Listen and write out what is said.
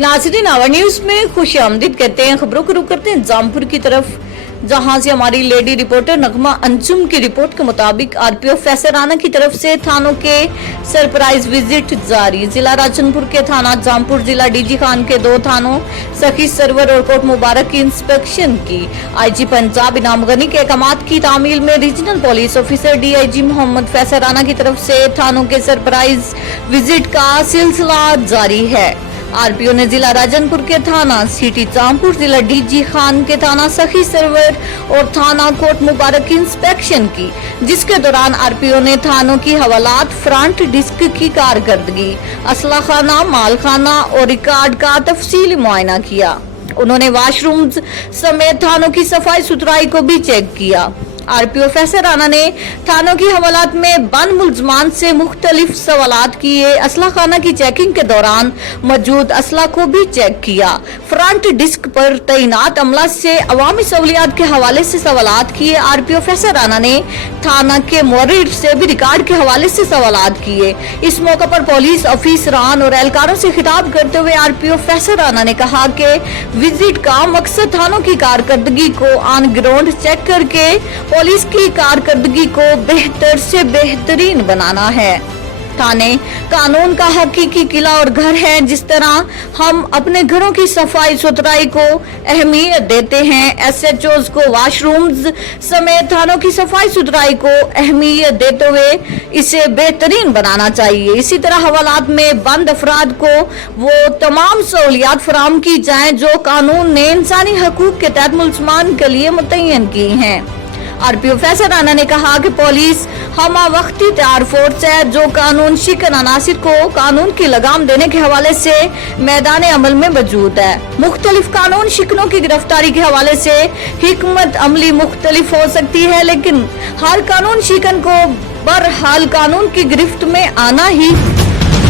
नाज़रीन, our news में खुश आमदीद कहते हैं। खबरों को रुख करते हैं जामपुर की तरफ, जहां से हमारी लेडी रिपोर्टर नगमा अंजुम की रिपोर्ट के मुताबिक आरपीओ फैसल राना की तरफ से थानों के सरप्राइज विजिट जारी। जिला राजनपुर के थाना जामपुर, जिला डीजी खान के 2 थानों सखी सरवर और कोट मुबारक की इंस्पेक्शन की। आईजी पंजाब इनाम गनी के अहकामात की तामील में regional police officer DIG Mohammad Faisal Rana की तरफ से थानों के सरप्राइज विजिट का सिलसिला जारी है। आरपीओ ने जिला राजनपुर के थाना सिटी जामपुर, जिला डीजी खान के थाना सखी सरवर और थाना कोट मुबारक की इंस्पेक्शन की, जिसके दौरान आरपीओ ने थानों की हवालात, फ्रंट डिस्क की कारकर्दगी, असला खाना, माल खाना और रिकॉर्ड का तफसीली मुआयना किया। उन्होंने वाशरूम्स समेत थानों की सफाई सुथराई को भी चेक किया। आरपीओ फैसल राना ने थानों की हवालात में बंद मुलजमान से मुख्तलिफ सवालात किए। असला खाना की चेकिंग के दौरान मौजूद असला को भी चेक किया। फ्रंट डिस्क पर तैनात अमला से अवामी सहूलियात के हवाले से सवालात किए। आरपीओ फैसल राना ने थाना के मुअर्रिर से भी रिकॉर्ड के हवाले से सवालात किए। इस मौके पर पुलिस ऑफिसरान और एहलकारों से खिताब करते हुए आरपीओ फैसल राना ने कहा कि विजिट का मकसद थानों की कारकर्दगी को ऑन ग्राउंड चेक करके पुलिस की कारकर्दगी को बेहतर से बेहतरीन बनाना है। थाने कानून का हकीकी किला और घर है। जिस तरह हम अपने घरों की सफाई सुथराई को अहमियत देते हैं, एसएचओज को वाशरूम्स समेत थानों की सफाई सुथराई को अहमियत देते हुए इसे बेहतरीन बनाना चाहिए। इसी तरह हवालात में बंद अफराद को वो तमाम सहूलियात फराहम की जाएं जो कानून ने इंसानी हकूक के तहत मुसलमान के लिए मुतय्यन की हैं। आरपीओ फैसल राना ने कहा कि पुलिस हमा वक्ती तैयार फोर्स है जो कानून शिकन अनासिर को कानून की लगाम देने के हवाले से मैदान अमल में मौजूद है। मुख्तलिफ कानून शिकनों की गिरफ्तारी के हवाले से हिकमत अमली मुख्तलिफ हो सकती है, लेकिन हर कानून शिकन को बहरहाल कानून की गिरफ्त में आना ही